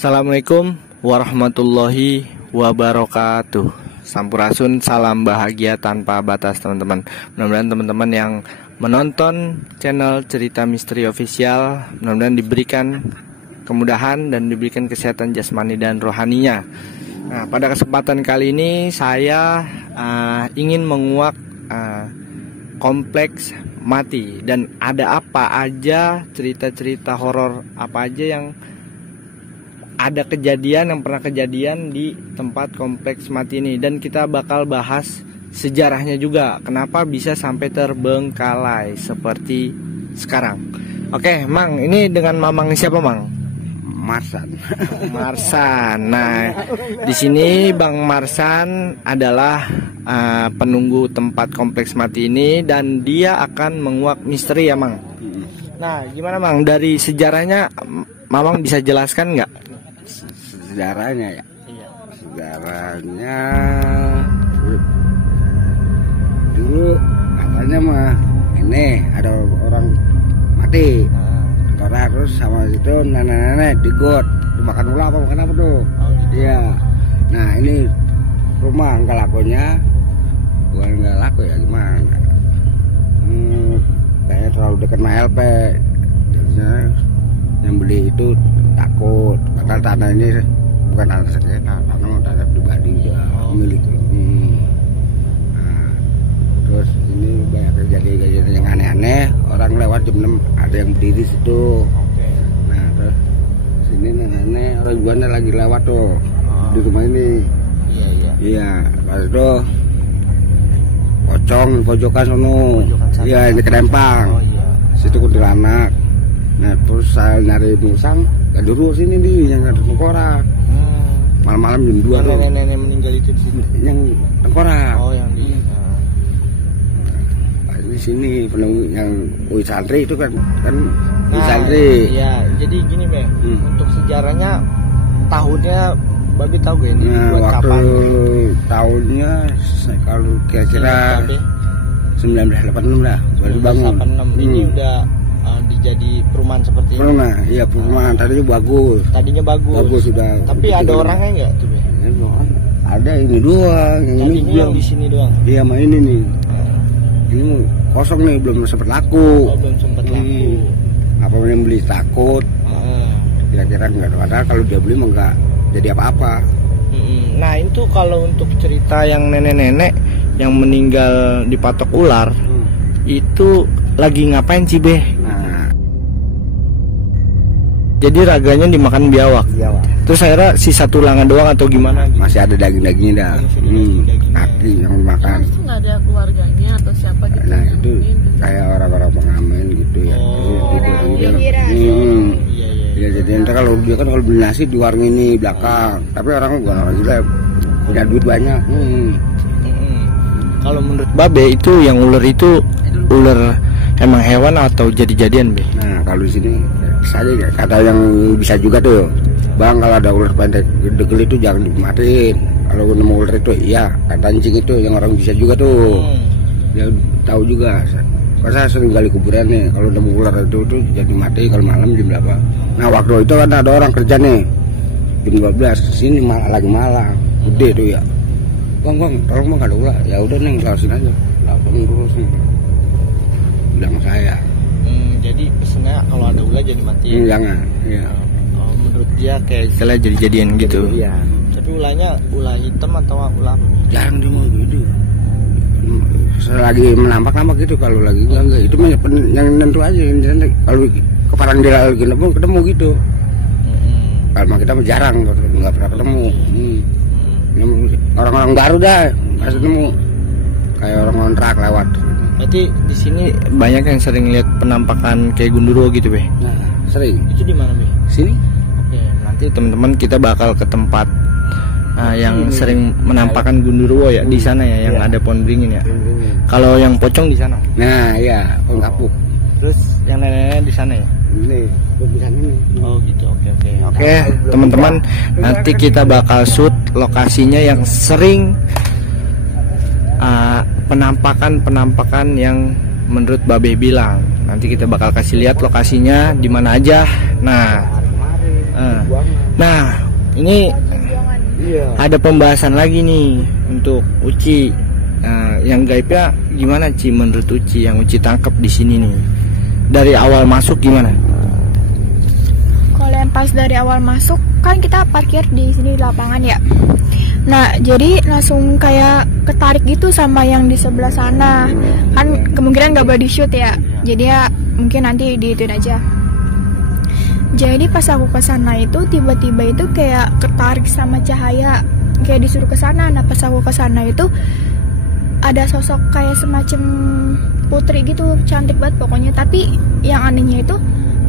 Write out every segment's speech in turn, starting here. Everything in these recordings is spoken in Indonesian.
Assalamualaikum warahmatullahi wabarakatuh. Sampurasun, salam bahagia tanpa batas teman-teman. Mudah-mudahan teman-teman yang menonton channel Cerita Misteri Official mudah-mudahan diberikan kemudahan dan diberikan kesehatan jasmani dan rohaninya. Nah, pada kesempatan kali ini saya ingin menguak kompleks mati, dan ada apa aja cerita-cerita horor apa aja yang ada kejadian yang pernah kejadian di tempat kompleks mati ini, dan kita bakal bahas sejarahnya juga kenapa bisa sampai terbengkalai seperti sekarang. Oke, Mang, ini dengan Mamang siapa, Mang? Marsan. Marsan. Nah, di sini Bang Marsan adalah penunggu tempat kompleks mati ini, dan dia akan menguak misteri ya, Mang. Nah, gimana, Mang? Dari sejarahnya Mamang bisa jelaskan nggak? Sejarahnya ya. Iya. Sejarahnya dulu katanya mah ini ada orang mati. Terus sama itu nenek-nenek di got dimakan ular makan apa tuh? Iya. Nah, ini rumah enggak lakunya, bukan enggak laku ya gimana? Kayaknya terlalu dekat sama LP. Jadinya yang beli itu takut karena tanah ini bukan tanah sengketa, tanah pribadi juga milik. Nah, terus ini banyak kejadian yang aneh-aneh. Orang lewat jam 6 ada yang berdiri situ. Nah, terus sini nenek orang jualnya lagi lewat tuh di rumah ini. Iya, pas itu pocong pojokan sono. Iya, ini Kedempang. Situ kuntilanak. Nah, terus saya nyari musang, gak dulu sini nih yang ada tengkorak. Malam-malam jam 2 tuh. Nenek meninggal itu di sini. Yang tengkorak. Oh, yang di di sini penunggu yang Ui Santri itu kan Ui Santri. Iya, jadi gini, Be. Untuk sejarahnya tahunnya Babi tahu gak ini? Nah, buat waktu kapan? Tahunnya kalau kira-kira 1986 lah baru bangun. 1986. Ini udah dijadi perumahan seperti ini. Perumahan, iya perumahan. Tadinya bagus. Tadinya bagus. Bagus sudah. Tapi ada orangnya nggak tuh, Be? Ada ini doang. Yang ini Tadinya yang di sini doang. Iya, sama ini nih. Ini kosong nih, belum sempat laku. Oh, belum sempat laku. Apa yang beli takut? Kira-kira nggak ada. Kalau dia beli mah nggak jadi apa-apa. Nah, itu kalau untuk cerita yang nenek-nenek yang meninggal dipatok ular, itu lagi ngapain sih, Be? Nah, jadi raganya dimakan biawak. Terus akhirnya sisa tulangan doang atau gimana? masih ada daging-dagingnya dah. Kaki yang dimakan. Itu nggak ada keluarganya atau siapa gitu? Nah, itu kayak orang-orang pengamen gitu ya. Ya, jadi entar kalau dia kan kalau beli nasi di warung ini belakang, tapi orang bukan orang gila, punya duit banyak. Kalau menurut Babe itu yang ular itu ular emang hewan atau jadi-jadian, Be? Nah, kalau di sini saya kata yang bisa juga tuh, Bang, kalau ada ular pendek degel itu jangan dimatiin. Kalau nemu ular itu iya, kata anjing itu yang orang bisa juga tuh. Dia tahu juga. Saya sering gali kuburan nih, kalau nemu ular itu tuh jadi mati kalau malam jam berapa. Nah, waktu itu kan ada orang kerja nih jam 12 kesini lagi malam, gede tuh ya. Bang, tolong Bang, ada ular. Ya udah nih, langsung aja. Langsung terus nih. Bilang saya. Jadi pesennya kalau ada ular jadi matiin. Jangan. Iya. Menurut dia kayak istilah jadi-jadian gitu. Iya. Tapi ulahnya ulah hitam atau ulah apa? Jarang dia mau gitu. Selagi menampak gitu, kalau lagi enggak. Itu yang nentu aja. Kalau keparang dia lagi ketemu gitu. Kalau kita mah jarang, nggak pernah ketemu. Orang-orang baru dah pas ketemu, kayak orang kontrak lewat. Berarti di sini banyak yang sering lihat penampakan kayak gundurwo gitu, Be? Nah, sering. Itu di mana, Be? Sini. Oke, nanti teman-teman kita bakal ke tempat yang sering menampakkan gundurwo ya, di sana ya, yang ada pohon beringin ya. Kalau yang pocong di sana. Nah, iya, pohon kapuk. Terus yang nenek-nenek di sana ya. Ini, di sana ini. Oh gitu, oke, teman-teman, nanti kita bakal shoot lokasinya yang sering penampakan yang menurut Babe bilang. Nanti kita bakal kasih lihat lokasinya di mana aja. Nah, Nah, ini ada pembahasan lagi nih untuk Uci. Yang gaibnya gimana Ci menurut Uci yang Uci tangkap di sini nih? Dari awal masuk gimana? Kalau yang pas dari awal masuk kan kita parkir di sini di lapangan ya. Nah, jadi langsung kayak ketarik gitu sama yang di sebelah sana. Kan kemungkinan nggak boleh di shoot ya. Jadi ya mungkin nanti diituin aja. Jadi pas aku ke sana itu tiba-tiba itu kayak ketarik sama cahaya, kayak disuruh ke sana. Nah, pas aku ke sana itu ada sosok kayak semacam putri gitu, cantik banget pokoknya. Tapi yang anehnya itu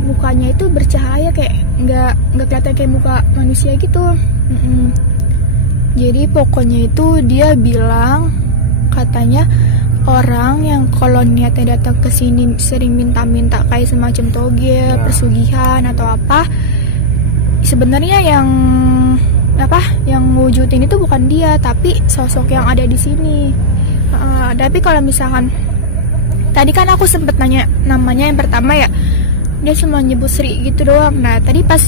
mukanya itu bercahaya, kayak nggak kelihatan kayak muka manusia gitu. Jadi pokoknya itu dia bilang katanya orang yang kalau niatnya datang ke sini sering minta-minta kayak semacam togel, pesugihan atau apa. Sebenarnya yang wujudin itu bukan dia, tapi sosok yang ada di sini. Tapi kalau misalkan tadi kan aku sempet nanya namanya yang pertama ya, dia cuma nyebut Sri gitu doang. Nah tadi pas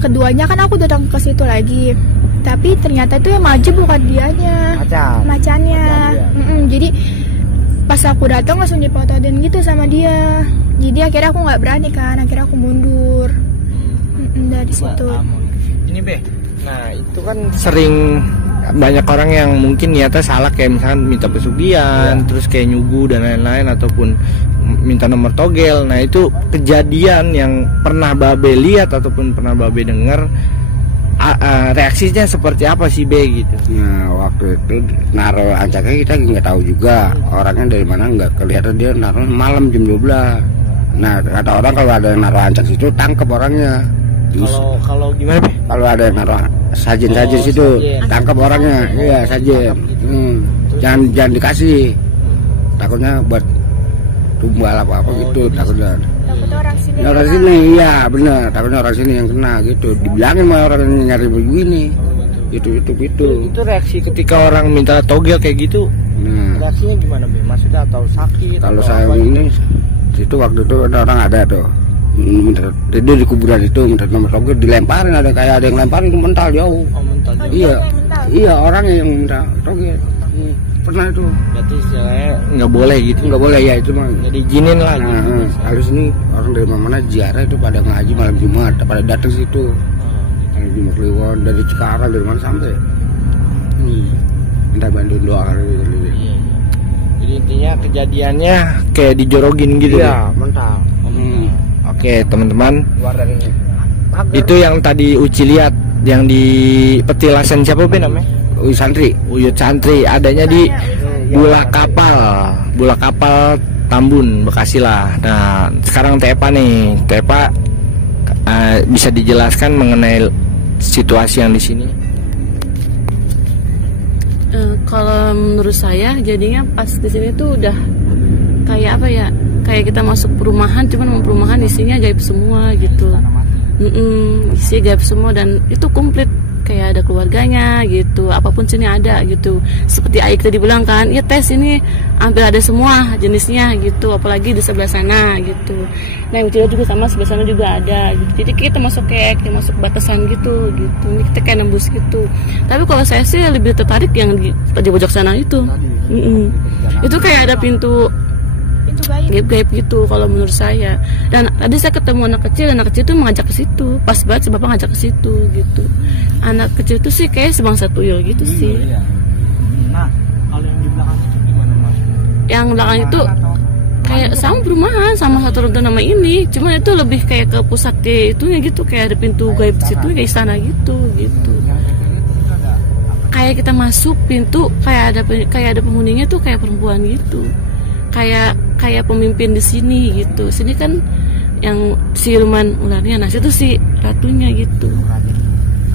keduanya kan aku datang ke situ lagi, tapi ternyata itu yang maju bukan dianya, macannya. Jadi pas aku datang langsung dipototin gitu sama dia. Jadi akhirnya aku nggak berani kan, akhirnya aku mundur dari situ. Ini Be, nah itu kan sering banyak orang yang mungkin niatnya salah, kayak misalkan minta pesugihan, terus kayak nyugu dan lain-lain, ataupun minta nomor togel. Nah itu kejadian yang pernah Babe lihat ataupun pernah Babe dengar, reaksinya seperti apa sih Be gitu? Nah waktu itu naruh ancaknya kita nggak tahu juga orangnya dari mana, nggak kelihatan. Dia naruh malam jam 12. Nah kata orang kalau ada yang naruh ancak situ tangkap orangnya. Kalau gimana Be? Kalau ada yang naruh sajen situ tangkap orangnya. Iya sajen. Jangan dikasih, takutnya buat tumbal apa gitu, takutnya orang sini. Iya benar, takutnya orang sini yang kena gitu. Dibilangin sama orang yang nyari begini itu reaksi ketika orang minta togel kayak gitu. Reaksinya gimana Be? Maksudnya atau sakit? Kalau saya ini situ waktu itu ada orang ada tuh minta, dia di kuburan itu minta nomor togel, dilemparin, ada yang lemparin itu mental jauh. Iya orang yang minta togel pernah itu. Berarti istilahnya nggak boleh gitu? Nggak boleh ya, itu mah jadi izinin lah. Harus ini orang dari mana ziarah itu pada ngaji malam Jumat, pada datang situ. Malam Jumat Kliwon dari Cikarang, dari mana sampai minta bantuin doa hari gitu. Jadi intinya kejadiannya kayak dijorogin gitu ya? Mental. Oke teman-teman, itu yang tadi Uci lihat yang di petilasan siapa Be namanya? Uyut Santri, adanya di Bulak Kapal Tambun, Bekasi lah. Nah sekarang Tepa nih, bisa dijelaskan mengenai situasi yang di sini? Kalau menurut saya jadinya pas di sini tuh udah kayak apa ya? Kayak kita masuk perumahan, cuman perumahan isinya gaib semua gitu. Isinya gaib semua dan itu komplit, kayak ada keluarganya gitu, apapun sini ada gitu. Seperti Aik tadi bilang kan, ya tes ini hampir ada semua jenisnya gitu, apalagi di sebelah sana gitu. Nah yang juga sama sebelah sana juga ada gitu. Jadi kita masuk kayak masuk batasan gitu. Ini kita kayak nembus gitu. Tapi kalau saya sih lebih tertarik yang di pojok sana itu. Itu kayak ada pintu gaib gitu kalau menurut saya. Dan tadi saya ketemu anak kecil itu mengajak ke situ, pas banget si bapak ngajak ke situ gitu. Anak kecil itu sih kayak sebangsa tuyul gitu sih. Nah kalau yang di belakang itu gimana Mas? Yang belakang itu kayak sama perumahan, sama satu rute nama ini, cuma itu lebih kayak ke pusat itunya gitu, kayak ada pintu gaib di situ kayak istana gitu. Kayak kita masuk pintu kayak ada penghuninya tuh kayak perempuan gitu. Kayak pemimpin di sini gitu. Sini kan yang siluman ularnya, nah situ si ratunya gitu.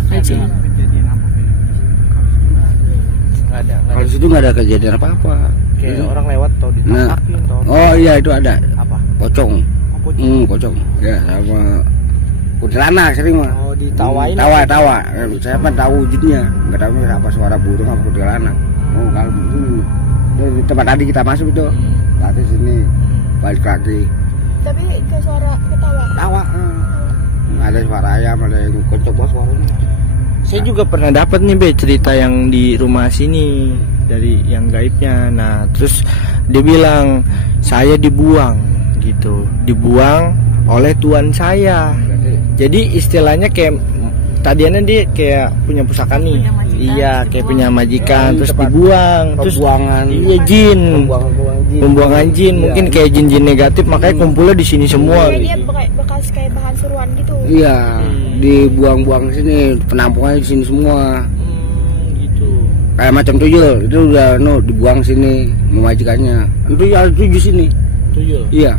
Aja. Kalau situ nggak ada kejadian apa-apa. Kayak orang lewat atau ditampakin Oh iya itu ada. Apa? Pocong. Pocong. Ya sama kuntilanak sering mah. Oh ditawain. Tawa. Saya mah tahu wujudnya. Nggak tahu apa suara burung apa kuntilanak. Oh kalau di tempat tadi kita masuk itu. Lagi sini balik lagi. Tapi ke suara ketawa. Tawa. ada suara ayam, ada yang kencok banget suaranya. Saya juga pernah dapat nih Be cerita yang di rumah sini dari yang gaibnya. Nah terus dia bilang saya dibuang gitu, dibuang oleh tuan saya. Jadi istilahnya kayak tadiannya dia kayak punya pusaka nih, iya kayak punya majikan, terus dibuang, terus Pembuangan. iya jin, pembuangan jin, mungkin kayak jin-jin negatif, makanya kumpulnya di sini semua. Dia bekas kayak bahan seruan gitu. Iya, dibuang-buang sini, penampungannya di sini semua. Gitu. Kayak macam tuyul, itu udah dibuang sini memajikannya. Itu ya 7 sini. Tuyul. Iya.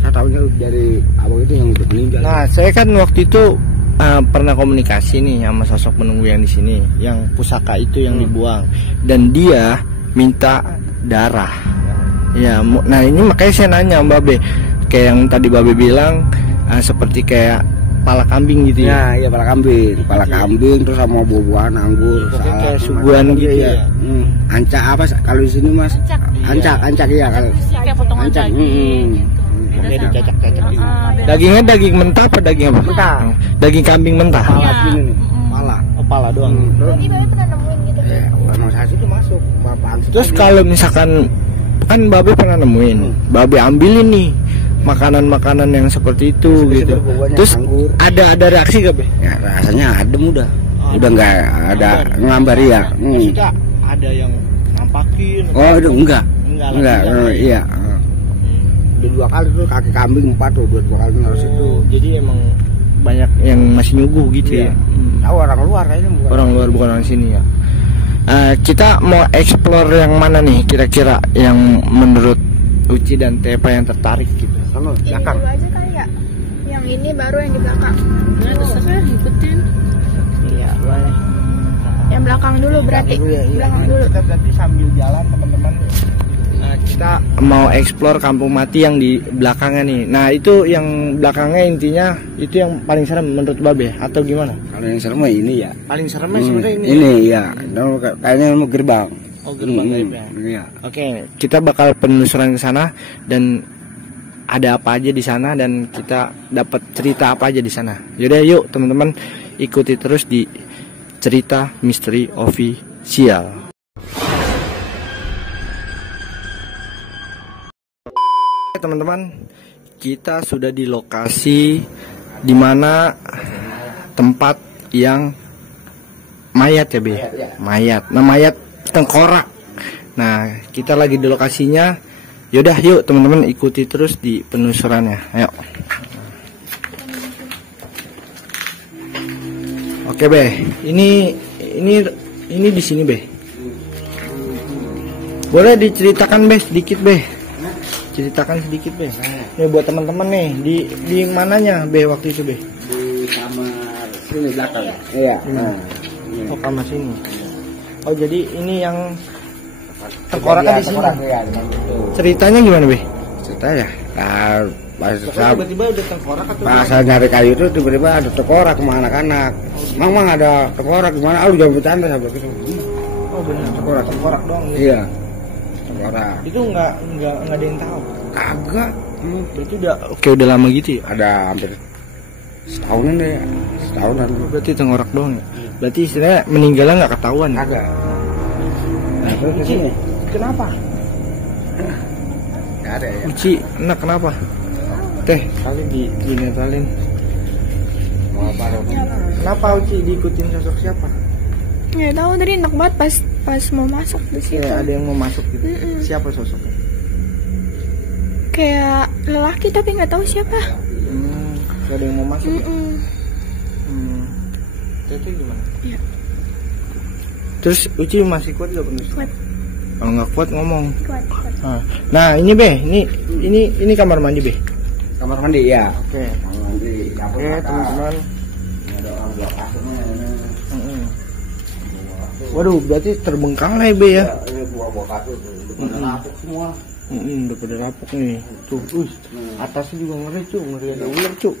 Saya tahunya dari abang itu yang udah meninggal. Nah, saya kan waktu itu pernah komunikasi nih sama sosok penunggu yang di sini, yang pusaka itu yang dibuang, dan dia minta darah. Ya, nah ini makanya saya nanya Mbak Be, kayak yang tadi Mbak Be bilang seperti kayak pala kambing gitu ya. Iya pala kambing terus sama buah-buahan anggur. Pokoknya kayak suguhan gitu ya. Ancak apa kalau di sini Mas? Ancak ya kalau. Kayak potongan Ancak. daging. Kayak dicacak-cacak gitu. Dagingnya daging mentah apa daging apa? Mentah. Daging kambing mentah. Pala gini nih. Pala. Oh, pala doang. Jadi Babe pernah nemuin gitu. Emang saya itu masuk. Terus kalau misalkan kan Babe pernah nemuin, Babe ambilin nih makanan-makanan yang seperti itu gitu. Terus anggur. ada reaksi gak Be? Ya rasanya adem udah. Udah nggak ada ngambar ya. Maksudnya ada yang nampakin? Oh itu enggak. Enggak. Iya. Udah 2 kali tuh kaki kambing 4 tuh 2 kali harus itu. Jadi emang banyak yang masih nyuguh gitu ya. Tahu orang luar kayaknya bukan. Orang luar bukan orang sini ya. Kita mau explore yang mana nih kira-kira yang menurut Uci dan Tepa yang tertarik gitu? Kalau Ini belakang. dulu aja kali ya. Yang ini baru yang di belakang. Nah, terserah ikutin. Iya, boleh. Yang belakang dulu berarti. Belakang dulu. Kita berarti sambil jalan teman-teman. Nah, kita mau explore kampung mati yang di belakangnya nih. Nah, itu yang belakangnya intinya itu yang paling serem menurut Babe atau gimana? Kalau yang serem mah ini ya. Paling seremnya sebenarnya ini. Ini ya. Kayaknya mau gerbang. Oh, gerbang gaib ya. Iya. Oke, kita bakal penelusuran ke sana dan ada apa aja di sana dan kita dapat cerita apa aja di sana. Yaudah yuk teman-teman ikuti terus di Cerita Misteri Official. Teman-teman, kita sudah di lokasi di mana tempat yang mayat ya Be. Mayat. Nah, mayat tengkorak. Nah, kita lagi di lokasinya. Yaudah yuk teman-teman ikuti terus di penelusurannya. Ayo. Oke Be, ini di sini Be. Boleh diceritakan Be sedikit Be. Ceritakan sedikit Be. Ini buat teman-teman nih di mananya Be waktu itu Be? Di kamar sini belakang. Iya. Nah. Oh kamar sini. Oh jadi ini yang tengkoraknya di sini. Iya, Ceritanya gimana Be? ceritanya. Pas Tiba-tiba udah tengkorak atau? pas saya nyari kayu itu tiba-tiba ada tengkorak sama anak-anak. Mang ada tengkorak gimana? Ah jangan bercanda sahabat itu. Oh benar. Tengkorak doang. Gitu. Iya. Tengkorak. Itu nggak ada yang tahu. Kagak. Berarti udah lama gitu ya? Ada hampir setahunan deh. Setahunan. Berarti tengkorak doang ya? Berarti istilahnya meninggalnya nggak ketahuan ya? Kagak. Nah, terus ke Uci, sini. kenapa? Enggak ada ya. Uci, enak kenapa? Teh, kali dinetalin. Mau apa dong? Kenapa Uci diikutin sosok siapa? Nggak tahu tadi enak banget pas mau masuk di situ. Kayak ada yang mau masuk gitu. Mm-mm. Siapa sosoknya? Kayak lelaki tapi nggak tahu siapa. Gak ada yang mau masuk. Mm-mm. Itu gimana? Iya. Terus Uci masih kuat gak penuh? Kuat. Kalau nggak kuat ngomong. Kuat. Nah ini Be, ini kamar mandi Be. Kamar mandi ya. Oke. Kamar mandi. Oke teman-teman. Ada orang buat kasurnya. Waduh, berarti terbengkalai Be ya? Ini buah kasur tuh. Udah lapuk semua. Udah pada rapuk nih. Tuh, atasnya juga ngeri cu, ngeri ada ular cu.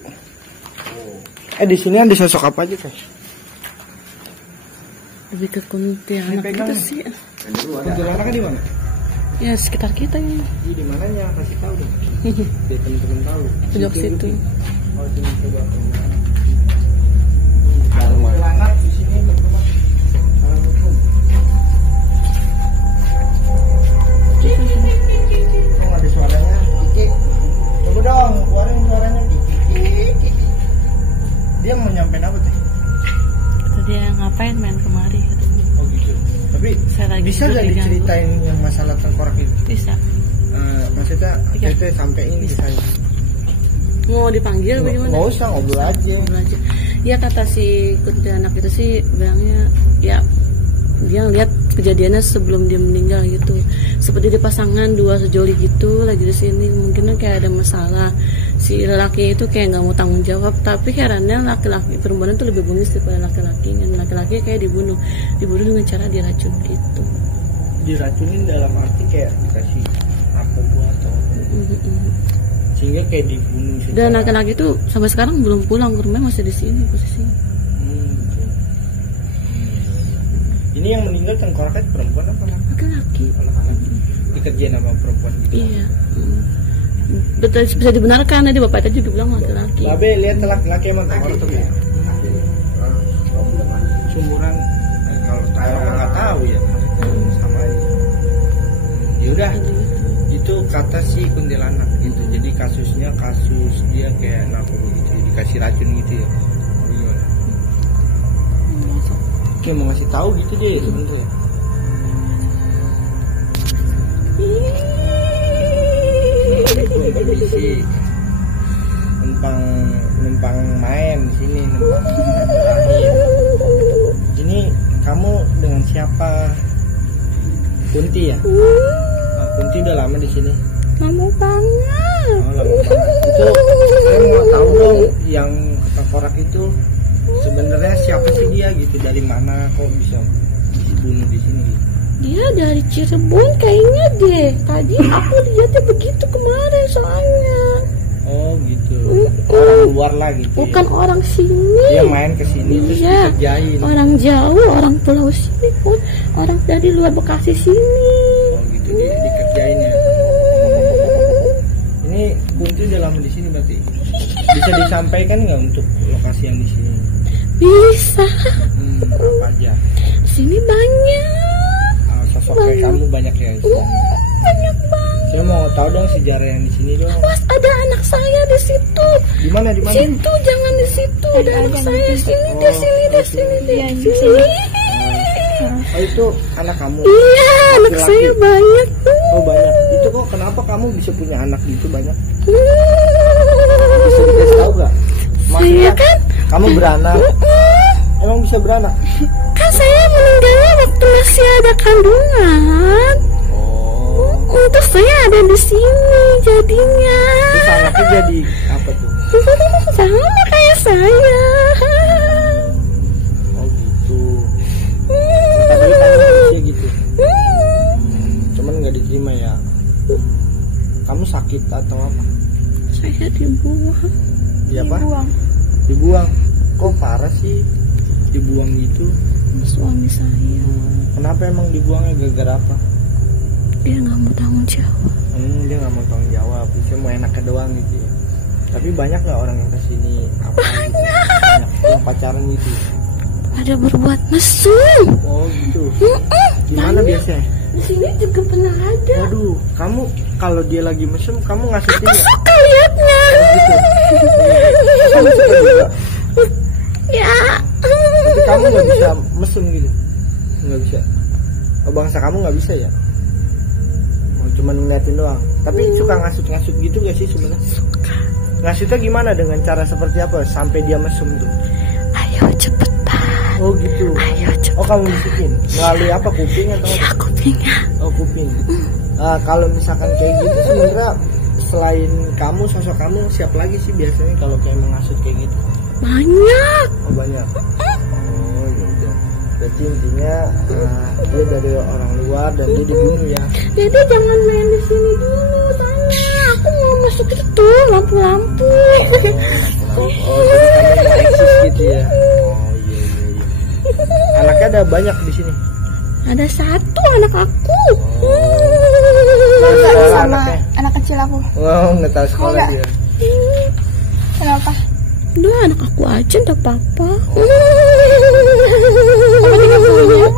Di sini ada sosok apa aja guys? Lebih ke kuntilanak gitu sih. Kuntilanaknya di mana? Ya sekitar kita ini. Di mananya? Kasih tahu deh. Biar teman-teman tahu. Pojok situ. Oh, sini coba. Kuntilanak di sini teman-teman. Oh, ada suaranya. Kiki. Coba dong, keluarin suaranya. Kiki. Dia mau nyampein apa teh? Tadi ngapain main kemari katanya. Oh gitu. Tapi Saya lagi bisa tidur gak diganggu. diceritain yang masalah tengkorak itu? Bisa. Maksudnya Iya. itu sampein ke saya. Mau dipanggil bagaimana? Nggak usah, ngobrol aja. Aja. Ya kata si kuntilanak itu sih bilangnya ya dia ngeliat kejadiannya sebelum dia meninggal gitu. Seperti di pasangan dua sejoli gitu lagi di sini mungkin kayak ada masalah. Si lelaki itu kayak nggak mau tanggung jawab, tapi herannya laki-laki perempuan itu lebih bengis daripada laki-laki. Dan laki-laki kayak dibunuh dengan cara diracun gitu. Diracunin dalam arti kayak dikasih narkoba atau sehingga kayak dibunuh. Dan laki-laki itu sampai sekarang belum pulang ke rumah, masih di sini posisinya. Gitu. Ini yang meninggal tengkoraknya perempuan apa laki? Laki-laki. Laki-laki. Dikerjain sama perempuan gitu. Iya. Betul, bisa dibenarkan tadi bapak tadi juga bilang laki-laki. Babe lihat laki-laki emang tengkorak tuh ya. Sumuran kalau nggak tahu ya sama aja. Ya udah. Itu kata si kuntilanak gitu. Jadi kasusnya kasus dia kayak narkoba gitu, dikasih racun gitu ya. Gimana? Kayak mau ngasih tahu gitu deh sebenarnya. Berisik. Numpang main di sini, numpang terakhir. Ini kamu dengan siapa? Kunti ya? Kunti udah lama di sini. Lama banget. Oh, lama banget. Itu saya mau tahu dong yang tengkorak itu sebenarnya siapa sih dia gitu, dari mana kok bisa dibunuh di sini? Dia dari Cirebon kayaknya deh. Tadi aku lihatnya begitu kemarin soalnya. Oh gitu. Orang luar lah gitu. Bukan ya? orang sini. Dia main ke sini terus Iya. dikerjain. Orang Jawa, orang Pulau sini pun, orang dari luar Bekasi sini. Oh gitu dikerjain ya. Ini Kunti udah lama di sini berarti. Bisa disampaikan nggak untuk lokasi yang di sini? Bisa. Apa aja? Sini banyak. Sosok kayak kamu banyak ya di sini. Banyak banget. Saya mau tahu dong sejarah yang di sini dong. Mas, ada anak saya di situ. Di mana di mana? Situ, jangan di situ. Ada anak saya di sini, Oh, di sini, di sini, di sini. Oh itu anak kamu? Iya, anak Laki-laki. saya banyak. Oh banyak. Itu kok kenapa kamu bisa punya anak gitu banyak? Hmm. Bisa dikasih tahu gak? Saya kan kamu beranak? Emang bisa beranak? kan saya meninggalnya waktu masih ada kandungan. Oh. Terus saya ada di sini jadinya. Terus anaknya jadi apa tuh? Sama kayak saya. Oh gitu. Tadi kan gitu. Cuman nggak diterima ya. Kamu sakit atau apa? Saya dibuang. Iya apa? Dibuang. Dibuang. Kok parah sih dibuang gitu? Suami saya. Kenapa emang dibuangnya gara-gara apa? Dia nggak mau tanggung jawab. Dia nggak mau tanggung jawab. Dia mau enaknya doang gitu ya. Tapi banyak nggak orang yang kesini? Banyak. Yang pacaran gitu. Ada berbuat mesum. Oh gitu. Gimana biasanya? Di sini juga pernah ada. Waduh, kamu kalau dia lagi mesum, kamu ngasihin ya? Suka liatnya. Gitu. Kamu suka juga. Ya. Tapi kamu nggak bisa mesum gitu? Nggak bisa. Oh, bangsa kamu nggak bisa ya? Oh, cuman ngeliatin doang. Tapi suka ngasut-ngasut gitu gak sih sebenarnya? Suka. Ngasutnya gimana, dengan cara seperti apa sampai dia mesum tuh? Ayo cepetan. Oh gitu. Ayo cepetan. Oh kamu bisikin melalui apa, kuping atau Ya apa? kupingnya. Oh kuping. Kalau misalkan kayak gitu sebenarnya selain kamu, sosok kamu siapa lagi sih biasanya kalau kayak mengasut kayak gitu? Banyak. Oh banyak. Oh ya udah. Berarti intinya dia dari orang luar dan dia dibunuh ya. Dede jangan main di sini dulu, tanya. Aku mau masuk itu lampu-lampu. Oh jadi kamu mau eksis gitu ya? Oh iya. Anaknya ada banyak di sini. Ada satu anak aku. Nggak Sekolah sama anaknya. anak kecil aku. Wow, nggak tahu sekolah Enggak. dia. Kenapa? Udah anak aku aja enggak apa-apa. Apa tinggal punya?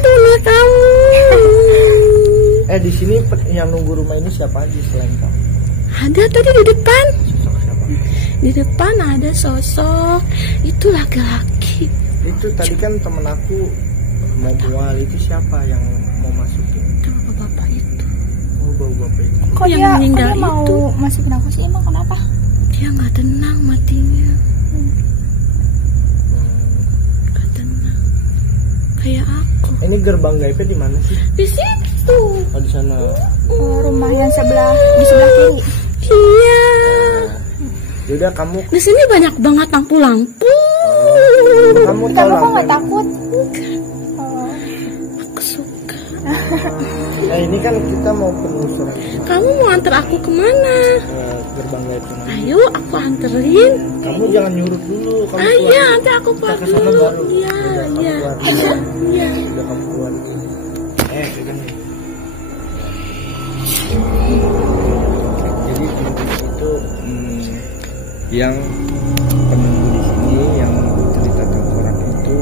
Punya kamu. Di sini yang nunggu rumah ini siapa aja selain kamu? Ada tadi di depan. Sosok siapa? Di depan ada sosok. Itu laki-laki. Itu tadi kan temen aku mau mual, itu siapa yang mau masukin? Itu bapak itu. Oh, bau bapak itu. Kok Yang dia, meninggal kok dia mau itu. masukin aku sih, emang kenapa? Dia nggak tenang matinya. Nggak tenang. Kayak aku. Ini gerbang gaibnya di mana sih? Di situ. Oh, di sana. Rumah yang di sebelah kiri. Iya. Yaudah kamu Di sini banyak banget lampu-lampu. kamu Kamu tahu kok lah. nggak takut? Aku suka. Nah, ini kan kita mau penelusuran Kamu mau antar aku kemana? ke gerbang gaib ini. Ayo, aku anterin. Kamu jangan nyurut dulu, kamu Ah, keluar. iya, nanti aku keluar Kita kesana dulu. baru. Iya, Udah, kamu iya, keluar. iya. Udah kamu keluar. Pegang nih. Jadi teman-teman itu yang penunggu di sini yang cerita tengkorak itu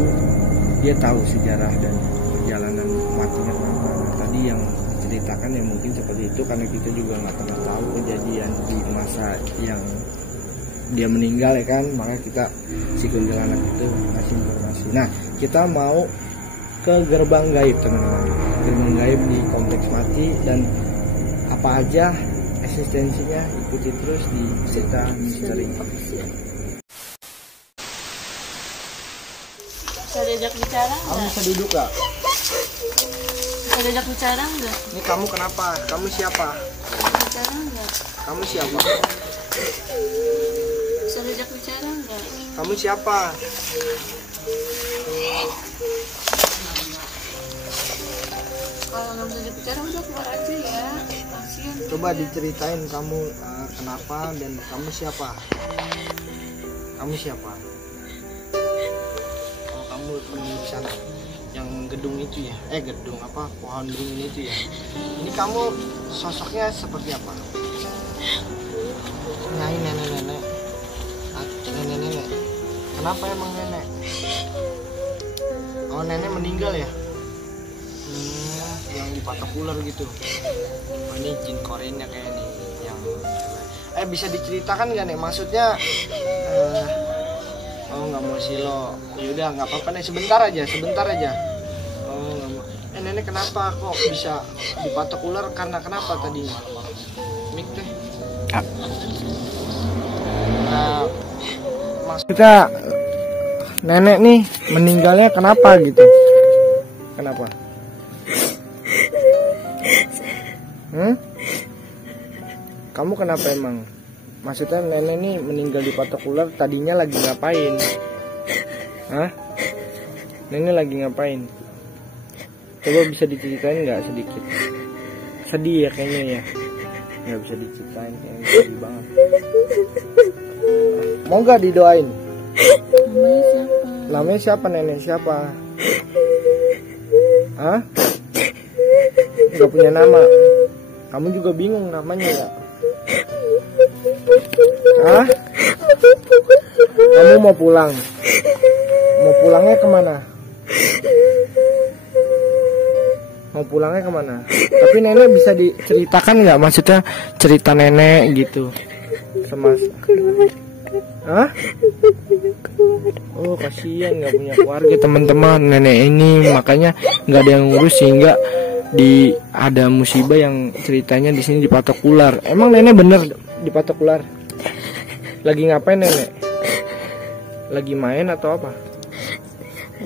dia tahu sejarah dan perjalanan matinya kenapa. Nah, tadi yang diceritakan ya mungkin seperti itu karena kita juga nggak pernah tahu kejadian di masa yang dia meninggal ya kan, makanya kita si kuntilanak itu kasih informasi. Nah, kita mau ke gerbang gaib teman-teman, gerbang gaib di kompleks mati dan apa aja eksistensinya ikuti terus di cerita misteri. Bisa diajak bicara Kamu nggak? bisa duduk gak? Bisa diajak bicara nggak? Ini kamu kenapa? Kamu siapa? Bicara nggak? Kamu siapa? Bisa diajak bicara nggak? Kamu siapa? Kalau nggak bisa bicara udah keluar aja ya. Kasian. Coba diceritain kamu kenapa dan kamu siapa? Kamu siapa? Oh, kamu penunggu di sana. Yang gedung itu ya? Gedung apa? Pohon beringin itu ya? Ini kamu sosoknya seperti apa? Nah, ini nenek-nenek. Nenek-nenek. Kenapa emang nenek? Oh, nenek meninggal ya? Yang dipatok ular gitu. Oh, ini jin korennya kayak nih yang bisa diceritakan nggak nih maksudnya oh nggak mau silo, yaudah nggak apa-apa nih, sebentar aja oh nggak mau. Nenek kenapa kok bisa dipatok ular, karena kenapa tadinya mik teh maksudnya nenek nih meninggalnya kenapa gitu, kenapa? Kamu kenapa emang? Maksudnya nenek nih meninggal di patok ular tadinya lagi ngapain? Hah? Nenek lagi ngapain? Coba bisa diceritain nggak sedikit? Sedih ya kayaknya ya. Nggak bisa diceritain, kayaknya sedih banget. Mau nggak didoain? Namanya siapa? Namanya siapa, nenek siapa? Hah? Nggak punya nama. Kamu juga bingung namanya ya? Hah? Kamu mau pulang? Mau pulangnya kemana? Mau pulangnya kemana? Tapi nenek bisa diceritakan nggak? Maksudnya cerita nenek gitu sama. Hah? Oh kasihan nggak punya keluarga teman-teman nenek ini, makanya nggak ada yang ngurus sehingga ada musibah yang ceritanya di sini dipatok ular. Emang nenek bener dipatok ular? Lagi ngapain nenek? Lagi main atau apa?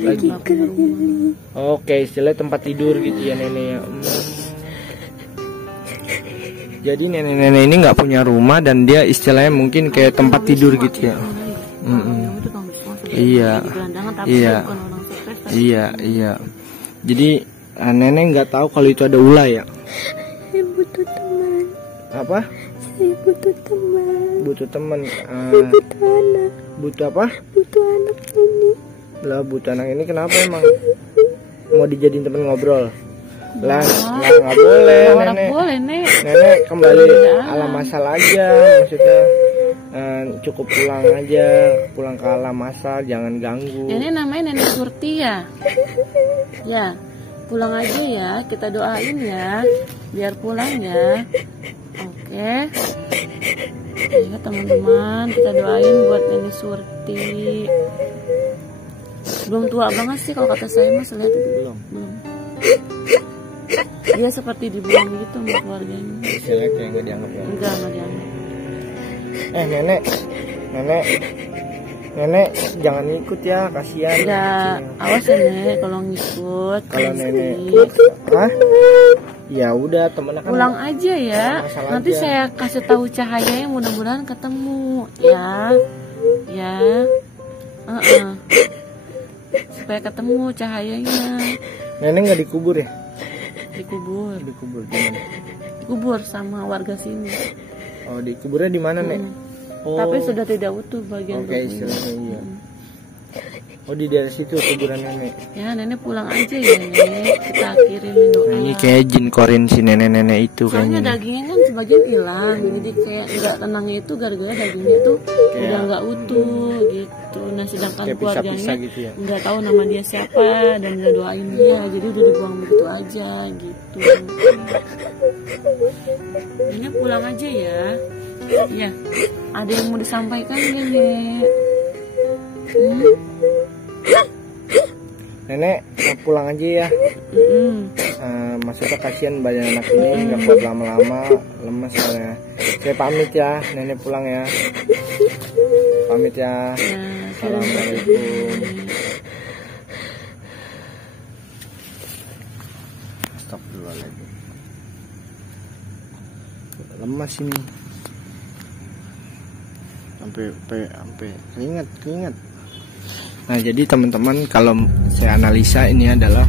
Lagi. Oke, istilahnya tempat tidur gitu ya nenek ya. Jadi nenek-nenek ini nggak punya rumah dan dia istilahnya mungkin kayak tempat tidur gitu ya. Iya. Jadi nenek nggak tahu kalau itu ada ular ya. Saya butuh teman. Apa? Saya butuh teman. Butuh teman. Butuh anak. Butuh apa? Butuh anak ini. Lah butuh anak ini kenapa emang? Mau dijadiin teman ngobrol? Lah nggak boleh nenek. Boleh nek. Nenek kembali alam masal aja maksudnya. cukup pulang aja, pulang ke alam asal, jangan ganggu. Ini namanya Nenek Surti ya. Ya, pulang aja ya, kita doain ya, biar pulang ya. Oke. Ya teman-teman, kita doain buat Nenek Surti. Belum tua banget sih kalau kata saya, Mas, lihat itu belum. Dia seperti dibuang gitu sama keluarganya. Istilahnya kayak nggak dianggap ya. Enggak dianggap. Nenek jangan ikut ya, kasihan. Enggak, awas ya Nenek kalau ngikut. Kalau Nenek, hah? Ya udah temen kan. Pulang aja ya. Nanti aja. saya kasih tahu cahayanya, mudah-mudahan ketemu ya. Ya. Supaya ketemu cahayanya. Nenek nggak dikubur ya? Dikubur Gimana? Dikubur sama warga sini. Oh, dikuburnya di mana, Nek? Oh. Tapi sudah tidak utuh bagian Oke, istilahnya iya. Oh, di daerah situ kuburan Nenek. Ya, Nenek pulang aja ya, Nenek. Kita kirimin doa. Nah, ini kayak jin korin si nenek-nenek itu Soalnya kayaknya. dagingnya kan sebagian hilang, jadi kayak nggak tenangnya itu gara-gara dagingnya tuh udah nggak utuh gitu. Nah, sedangkan Kayak keluarganya pisah-pisah gitu ya. nggak tahu nama dia siapa dan nggak doain dia, jadi udah dibuang begitu aja gitu. Ini pulang aja ya. Ya, ada yang mau disampaikan Nenek? Nenek pulang aja ya. Maksudnya kasihan banyak anak ini nggak kuat lama-lama, lemes soalnya. Saya pamit ya, Nenek pulang ya. Pamit ya. Assalamualaikum. Astagfirullahaladzim. Lemas ini. Sampai keringat. Nah, jadi teman-teman, kalau saya analisa ini adalah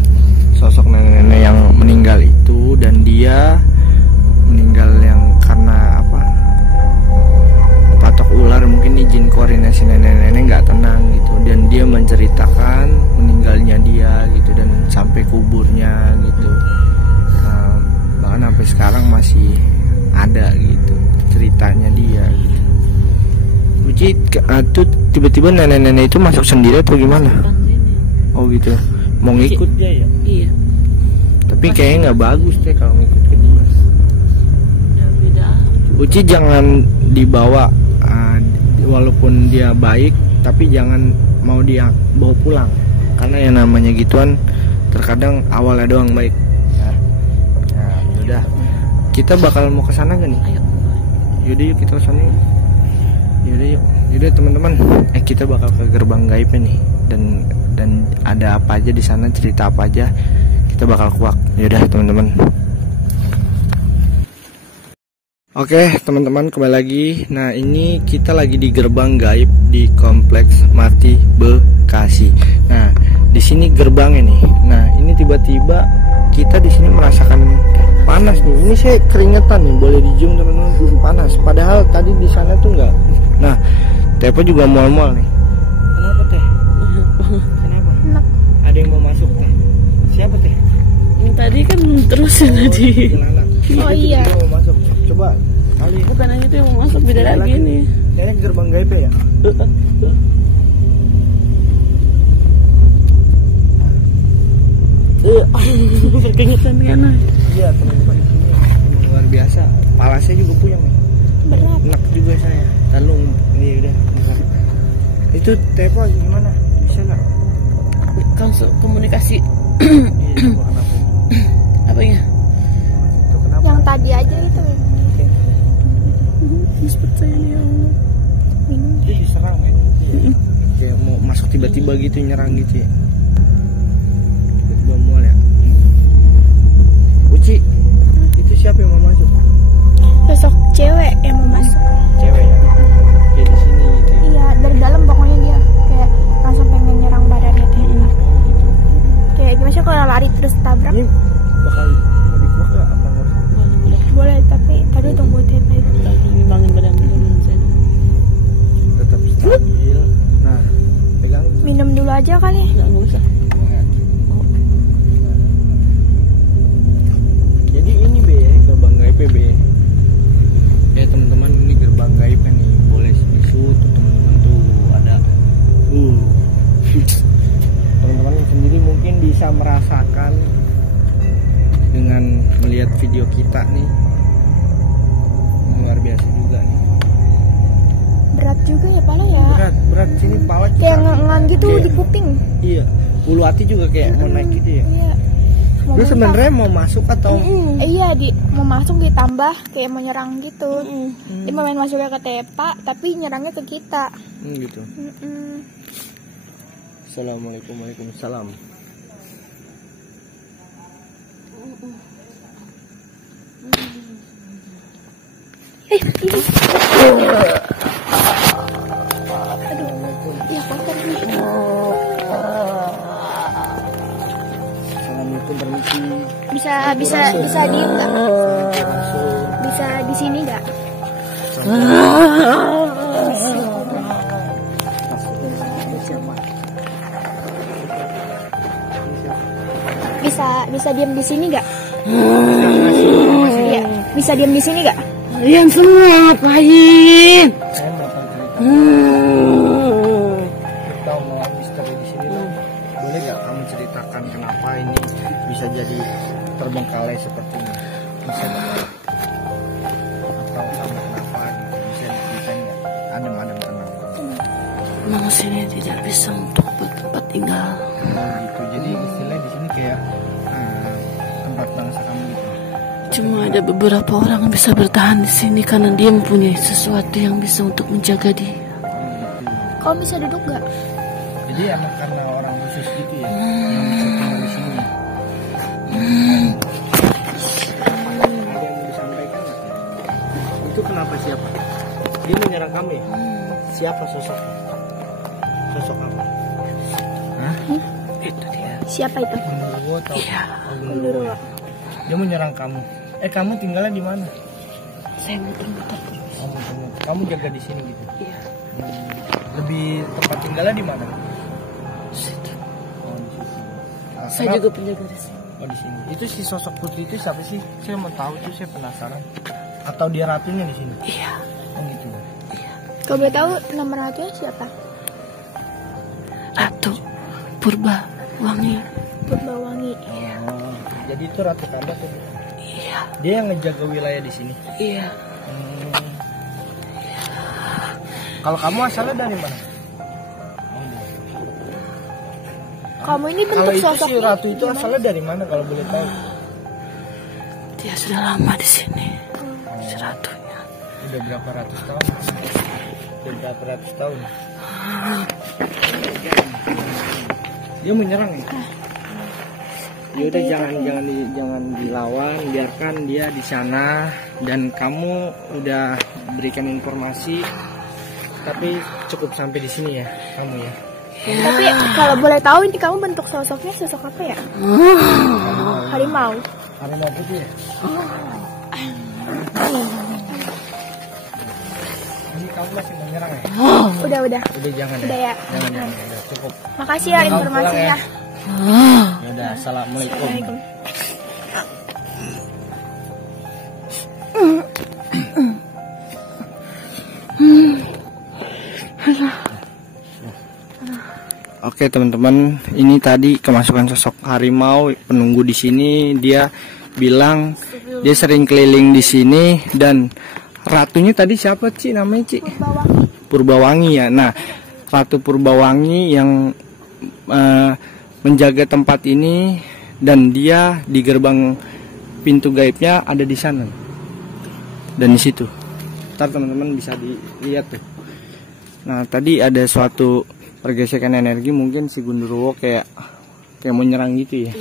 sosok nenek-nenek yang meninggal itu, dan dia meninggal yang karena apa? Patok ular, mungkin izin koordinasi nenek-nenek nggak tenang gitu, dan dia menceritakan meninggalnya dia gitu, dan sampai kuburnya gitu. Bahkan sampai sekarang masih ada gitu ceritanya dia gitu. Uci tuh tiba-tiba nenek-nenek itu masuk sendiri atau gimana? Oh gitu, mau ngikut dia ya? Iya. Tapi kayaknya nggak bagus deh kalau ngikut ke dia. Ya beda. Uci jangan dibawa, walaupun dia baik, tapi jangan mau dia bawa pulang, karena yang namanya gituan terkadang awalnya doang baik. Nah, udah, kita bakal mau ke sana gak nih? Ayo. Yaudah yuk kita ke sana. Yaudah teman-teman, kita bakal ke gerbang gaibnya nih, dan ada apa aja di sana, cerita apa aja, kita bakal kuak. Yaudah teman-teman. Oke teman-teman, kembali lagi. Nah, ini kita lagi di gerbang gaib di Kompleks Mati Bekasi. Nah, di sini gerbangnya nih. Nah, ini tiba-tiba kita di sini merasakan panas nih. Ini saya keringetan nih, boleh di zoom teman-teman, panas. Padahal tadi di sana tuh enggak. Nah, Tepo juga mual-mual nih. Kenapa Teh? Kenapa? Ada yang mau masuk Teh? Siapa Teh? Yang tadi kan terus ya tadi. Oh iya. Mau masuk. Coba kali. Bukan hanya itu yang mau masuk, beda lagi nih. Ini gerbang gaibnya ya? Keringetan kan? Iya teman-teman, di sini luar biasa. Kepala saya juga puyeng nih. Berat. Enak juga saya. Lalu ini udah. Bentar. Itu Tepo gimana? Bisa nggak? Langsung komunikasi. Iya, coba kenapa? Apanya? Itu kenapa? Yang tadi aja itu. Mas percaya ya Allah. Minum. Dia diserang ya? Iya. Kayak mau masuk tiba-tiba gitu, nyerang gitu ya. Tiba-tiba mual ya. Uci, itu siapa yang mau masuk? Sosok cewek yang mau masuk. Cewek ya? Kayak di sini gitu ya? Iya, dari dalam pokoknya dia kayak langsung pengen nyerang badannya kayak gitu. Kayak gimana sih kalau lari terus tabrak? Ini bakal mau dibuka nggak? Apa nggak? Boleh. Boleh, tapi tadi tunggu TP. Lagi ngembangin badan dulu saya. Tetap stabil. Nah, pegang. Minum dulu aja kali. Enggak usah. Jadi ini be, gerbang gaib be. Ya teman-teman, ini gerbang gaib nih, boleh tuh teman-teman tuh ada teman-teman sendiri mungkin bisa merasakan dengan melihat video kita nih, luar biasa juga nih. Berat juga ya pala ya. Berat sini pala kita Kayak ngan gitu kayak, di kuping. iya, bulu hati juga kayak mau naik gitu ya. Iya. Mau Lu sebenarnya mau masuk atau iya, mau masuk ditambah kayak mau nyerang gitu. Dia mau main masuknya ke Tepa tapi nyerangnya ke kita. gitu. Assalamualaikum, waalaikumsalam. Iya kotor nih. Assalamualaikum, permisi. Bisa diem nggak? Bisa di sini nggak? Bisa diem di sini nggak? Iya, bisa diem di sini nggak? Kalian semua ngapain? Saya mau tahu mau misteri di sini loh. Boleh nggak kamu ceritakan kenapa ini bisa jadi terbengkalai seperti ini? Bisa nggak? Atau kamu kenapa gitu? Bisa diceritain nggak? Adem tenang. Memang sini tidak bisa untuk bertempat tinggal. Gitu. Jadi istilahnya di sini kayak tempat bangsa kamu gitu. Cuma ada beberapa orang yang bisa bertahan di sini karena dia mempunyai sesuatu yang bisa untuk menjaga dia. Kau bisa duduk nggak? Jadi emang karena orang khusus gitu ya yang bisa tinggal di sini. Ada yang mau disampaikan nggak? Itu kenapa siapa? Dia menyerang kamu ya? Siapa sosok? Sosok apa? Hah? Itu dia. Siapa itu? Gundurwo atau? Iya. Gundurwo. Dia menyerang kamu. Kamu tinggalnya di mana? Saya muter-muter. Kamu jaga di sini gitu. Iya. Lebih tempat tinggalnya di mana? Situ. Oh, di situ. Saya juga penjaga di sini. Oh, di sini. Itu si sosok putri itu siapa sih? Saya mau tahu tuh, saya penasaran. Atau dia ratunya di sini? Iya. Oh gitu. Kau boleh tahu nama ratunya siapa? Ratu Purba Wangi. Purbawangi. Oh, jadi itu ratu kanda tuh. Iya. Dia yang ngejaga wilayah di sini. Iya. Kalau kamu asalnya dari mana? Kamu ini Kalau bentuk itu si sosoknya ratu itu gimana? asalnya dari mana kalau boleh tahu? Dia sudah lama di sini. Si ratunya. Udah berapa ratus tahun? Udah berapa ratus tahun? Dia menyerang ya? Ya udah jangan dilawan, biarkan dia di sana dan kamu udah berikan informasi, tapi cukup sampai di sini ya kamu ya. Tapi kalau boleh tahu ini kamu bentuk sosoknya sosok apa ya? Harimau. Harimau putih ya? Ini kamu masih menyerang ya? Udah. Udah jangan Udah ya. Jangan, udah cukup. Makasih ya Kamu pulang informasinya. ya. Ya udah, assalamualaikum. Assalamualaikum. Oke teman-teman, ini tadi kemasukan sosok harimau penunggu di sini. Dia bilang dia sering keliling di sini dan ratunya tadi siapa Ci namanya Ci? Purbawangi ya. Nah, Ratu Purbawangi yang menjaga tempat ini dan dia di gerbang pintu gaibnya ada di sana dan di situ. Ntar teman-teman bisa dilihat tuh. Nah, tadi ada suatu pergesekan energi, mungkin si Gundurwo kayak mau nyerang gitu ya.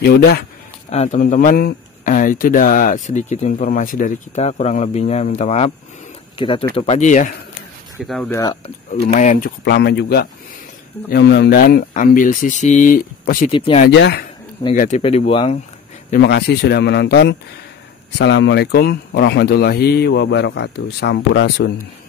Ya udah teman-teman, itu udah sedikit informasi dari kita, kurang lebihnya minta maaf. Kita tutup aja ya. Kita udah lumayan cukup lama juga. Ya mudah-mudahan ambil sisi positifnya aja, negatifnya dibuang. Terima kasih sudah menonton. Assalamualaikum warahmatullahi wabarakatuh. Sampurasun.